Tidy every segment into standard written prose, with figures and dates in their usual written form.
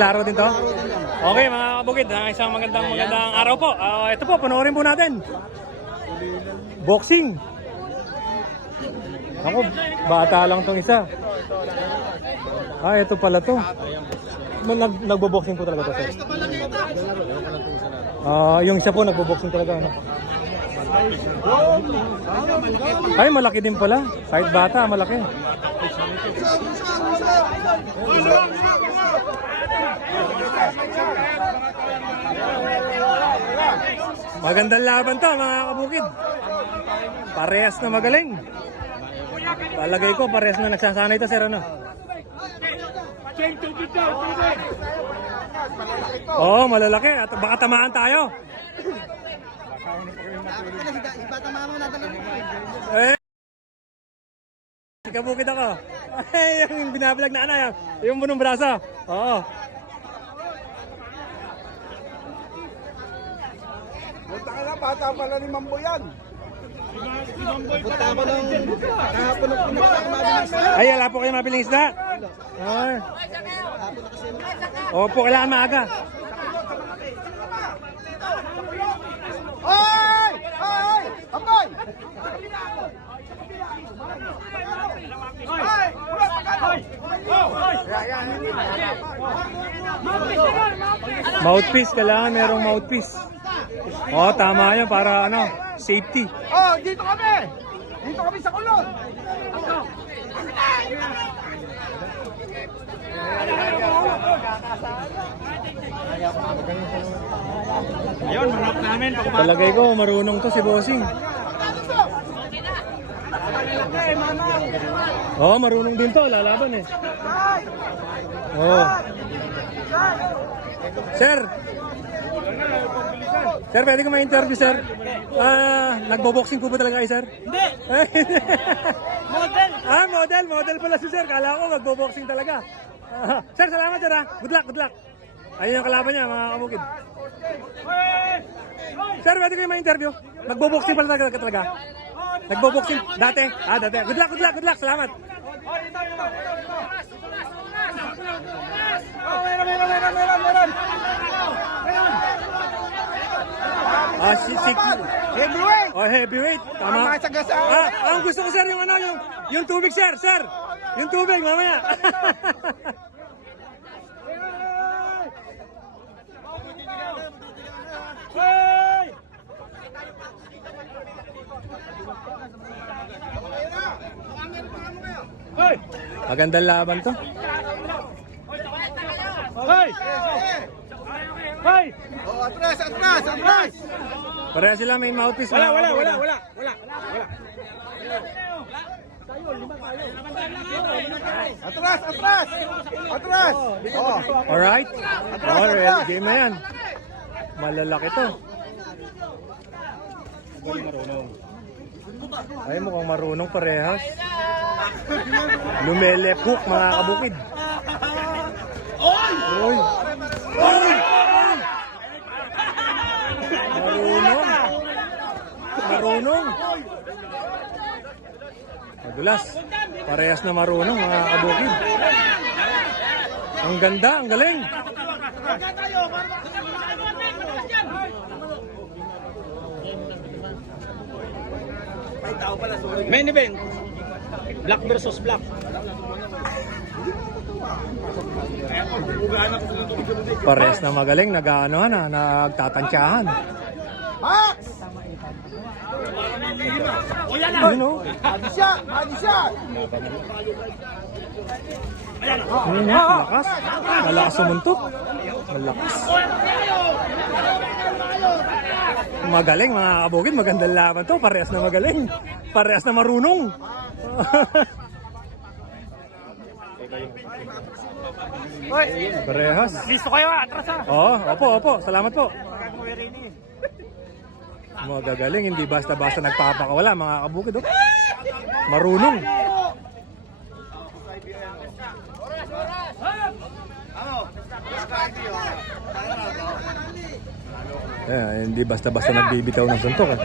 Lalaro din to? Okay mga kabukid, isang magandang araw po. Ito po, panoorin po natin. Boxing. Ako, bata lang tong isa. Ito pala to. Nagbo-boxing po talaga to, sir. Yung isa po nagbo-boxing talaga, ano? Ay, malaki din pala. Kahit bata, malaki. Magandang laban to, mga kabukid. Parehas na magaling. Palagay ko, parehas na nagsasanay to, sir, ano? Oo, malalaki. At baka tamaan tayo. Kabukid ako. Ay, yung binablog na ano, yung bunong braso. Oo. Punta ka na, bata pala ni Mambo yan. Punta ako ng kahapon ng pinagkakamabiling isda. Ay, wala po kayo mabiling isda. Ay. Opo, kailangan maaga. Hoy! Hoy! Apoy! Mouthpiece, kailangan merong mouthpiece. Tama yun para ano, safety. Dito kami! Dito kami sa kulot! Ayun, manok namin. Palagay ko, marunong to si Bossing. Marunong din to, lalaban eh. Sir! Sir, pwede ko ma-interview, sir? Nagbo-boxing po ba talaga kayo, sir? Hindi! Model! Model pala si sir. Kala ko magbo-boxing talaga. Sir, salamat, sir, ha? Good luck. Ayun yung kalaban niya, mga kabukid. Sir, pwede ko yung ma-interview? Nagbo-boxing pala talaga? Nagbo-boxing? Dati? Dati. Good luck. Salamat. Meron! Heavyweight! Heavyweight. Tama. Ang gusto ko, sir, yung ano, yung tubig, sir. Sir, yung tubig, mamaya. Magandang laban to. Atras! Pareha sila may mouthpiece. Wala. Atras! Alright, game na yan. Malalaki to. Ay, mukhang marunong parehas. Lumelepok, mga kabukid. Oy! Marunong. Madulas. Parehas na marunong, mga kabukid. Ang ganda, ang galing. Main event. Black versus black. Parehas na magaling, nagtatansyahan. Yun o. Adisya! Malakas. Malakas sumuntok. Malakas. Magaling, mga kabukid. Magandang laban to. Parehas na magaling. Parehas na marunong. Parehas. Listo kayo, atras ha. Opo. Salamat po. Magagaling, hindi basta-basta nagpapakawala, mga kabukid. Marunong. Hindi basta-basta nagbibitaw ng suntok.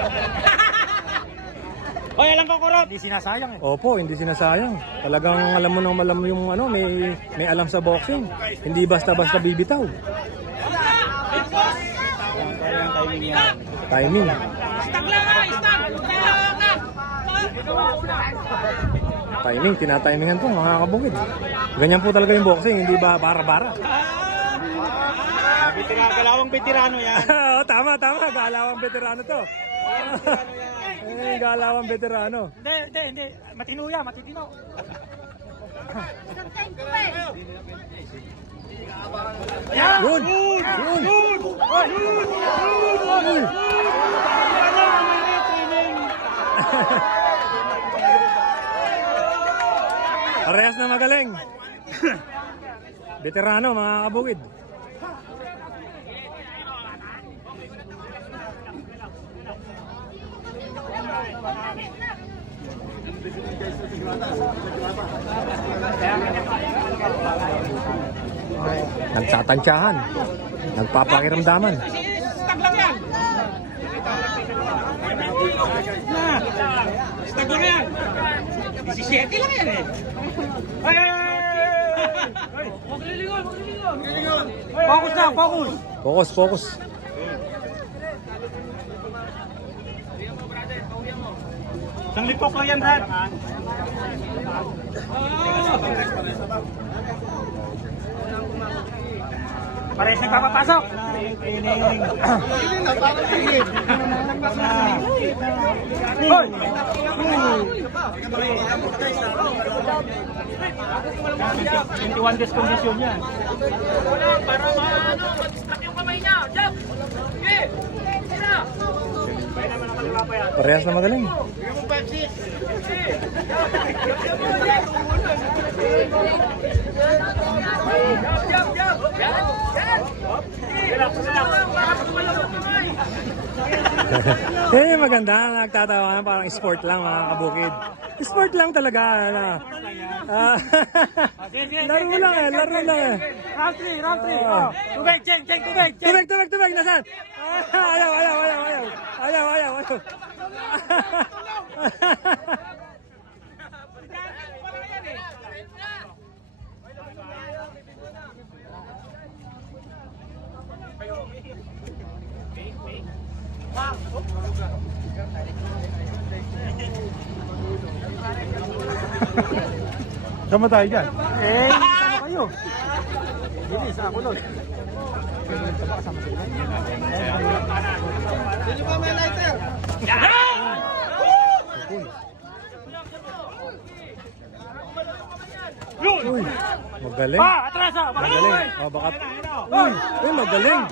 Hoy, alam ko kurot. Hindi sinasayang eh. Opo, hindi sinasayang. Talagang alam mo nang malam yung ano, may alam sa boxing. Hindi basta-basta bibitaw. Kaya ang timing niya. Timing. Timing, tinatimingan to mga kabukid. Ganyan po talaga yung boxing, hindi ba bara-bara. Galawang veterano yan. Oo, tama. Galawang veterano to. Galawang veterano. Hindi. Matino yan, matitino. Yun! Parehas na magaling. Veterano mga kabukid. Nagtatansyahan. Nagpapakiramdaman. Stag lang yan. Stag lang yan. 17 lang yan eh. Focus na, focus. Focus. Isang lipok lang yan, Brad. Parehas nagpapapasok. Hoy! 21 days condition yan. Para mag-distract yung kamay niya. Jump! Okay! Sira! Parehas na magaling. Yan yung maganda, nagtatawa parang sport lang mga kabukid. Sport lang talaga. Laro lang eh. Round 3. Oh. Tubig, Jen, tubig. Tubig, nasaan? Ayaw. Sama tayo dyan. Sama kayo. Hindi, sa ako nun. Sino ba may lighter? Uy, magaling. Atrasa! Magaling. Oh, baka... Uy, magaling.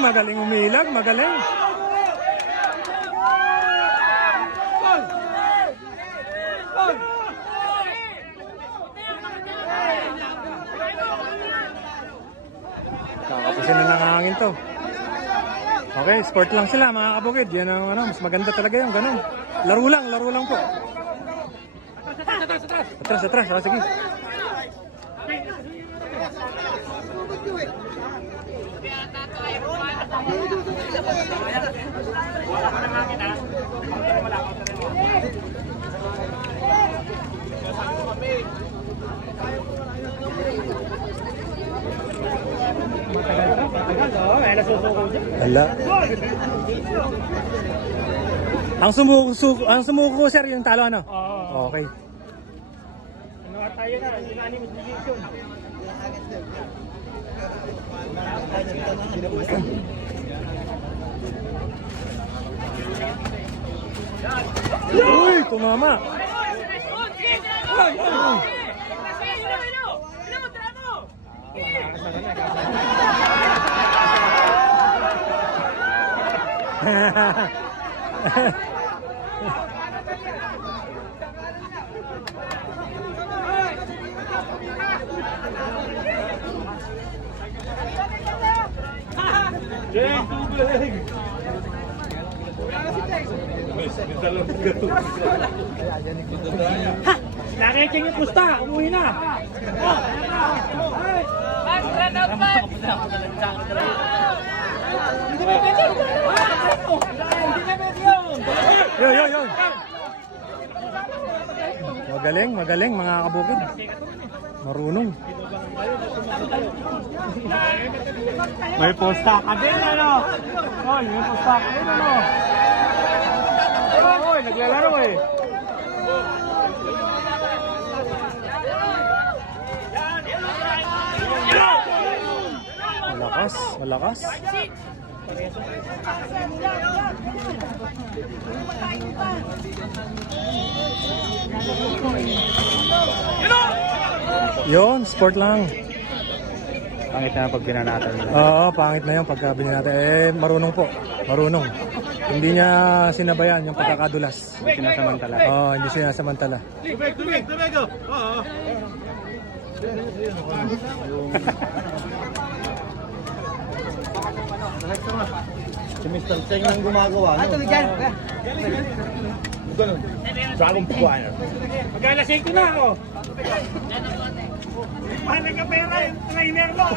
Magaling umilag, magaling. Kakapusin na ng hangin to. Okay, sport lang sila mga kabukid. Yan ang ano, mas maganda talaga yung ganun. Laro lang po. Atras. Oh, sige. Hala. Ang sumuko sir yung talo ano? Oo. Okay. Ano tayo na? Unanimous decision. Uy, tumama. Nakiking yung pusta, umuwi na. Mas run out man! Yo. Magaling mga kabukid. Marunong. May pusta ka din, ano? Oy, may pusta ka din, ano? Oy, naglalaro eh. Malakas. Yun, sport lang. Pangit na pag binanatan nila. Oo, pangit na yun pagka binanatan. Marunong po. Marunong. Hindi niya sinabayan yung pagkakadulas. Hindi sinasamantala. Oo, hindi sinasamantala. Tubig! Oo. Si Mr. Cheng ang gumagawa. Ano? Dragon Choir. Magkalasing ko na ako. Mahal ka pera yung trainer mo.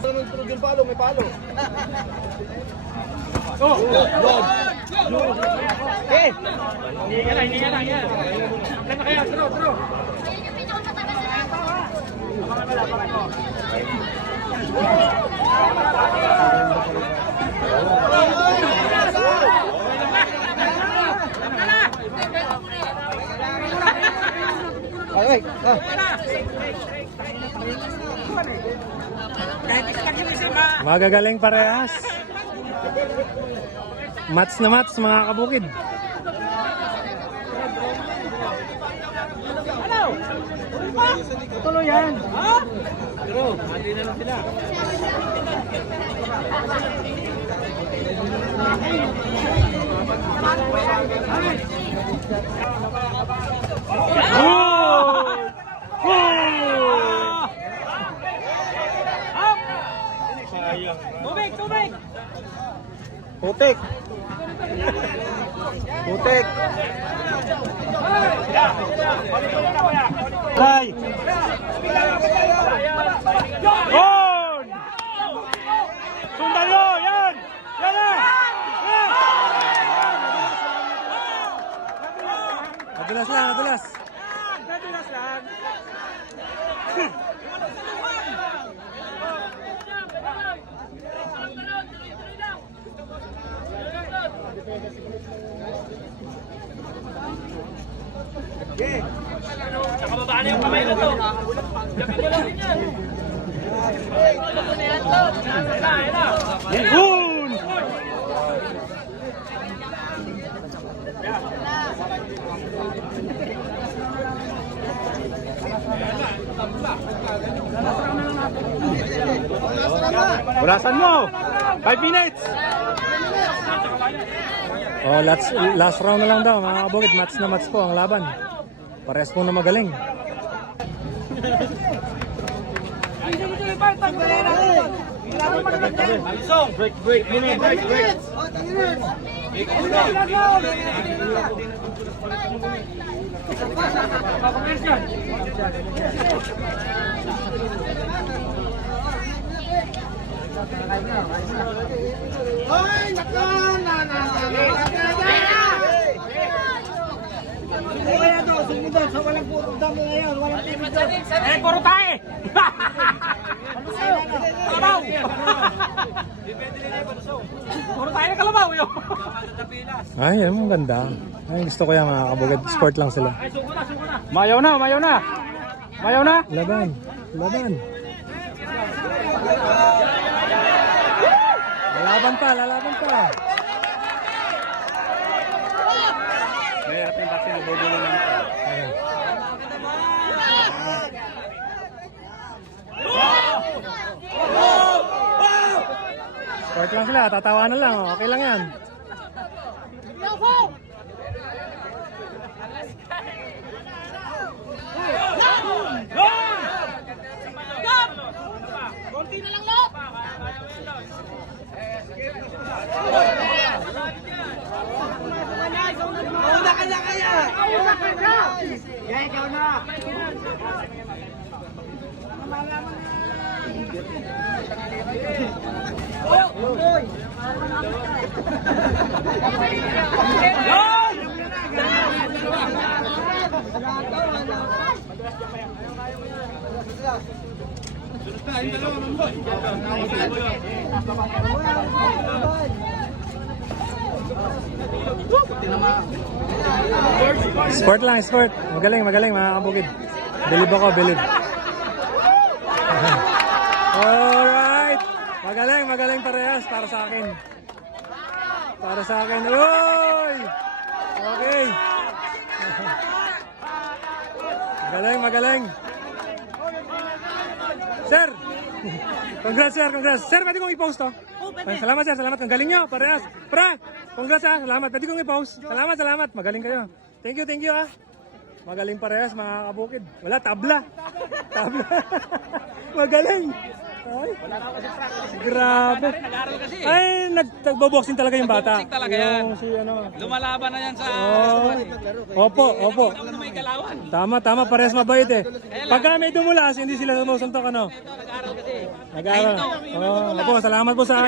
Sunod yung palo, may palo. Oh! Yun! Eh! Hindi ka na. Yan na kaya, throw. Ay! Magagaling parehas. Mats na mats mga kabukid. Tuloy yan. Ha? Pero, hati na lang sila. Tubig! Putik! Tay! Gol! Sundalo! Yan! Yan na! Nadulas lang. Nadulas lang. Nakababa na yung kamay na to. Lapit ko lang din yan. Gol! Burasan mo! 5 minutes! Oh, last round na lang daw mga kabukid. Mats na mats po ang laban. Parehas po na magaling. Break! Hoy! Kaya daw, sumunod sa walang puro damo ngayon, walang tibig daw. Eh, puro tae! Kalabaw! Puro tae na kalabaw yun! Ay, yan ang ganda. Ay, gusto ko yan mga kabukid. Sport lang sila. Mayaw na! Laban. Lalaban pa. Mahirap yung vaccine, nagugulo lang ito. Ayan. Sport lang sila, tatawanan lang. Okay lang yan. Konti Sport lang, sport. Magaling, magaling mga kabukid. Bilib ako, bilib. Alright. Magaling, magaling parehas para sa akin. Para sa akin. Uy! Okay. Magaling, magaling. Sir! Congrats, sir, congrats. Sir, pwede kong i-post to? Ay, salamat, sir, salamat. Ang galing nyo, parehas. Pra! Congrats, ha. Salamat. Pwede kong i-post. Salamat, salamat. Magaling kayo. Thank you, ha. Magaling parehas, mga kabukid. Wala, tabla. Tabla. Magaling. Ay, grabe. Ay, nagbo-boxing talaga yung bata. Boxing talaga yan. Yung si ano. Lumalaban na yan sa... Opo, opo. May kalawan. Tama, tama. Parehas mabait eh. Pagka may dumulas, hindi sila sumusuntok ano. Nag-aaral kasi. Nag-aaral. Opo, salamat po sa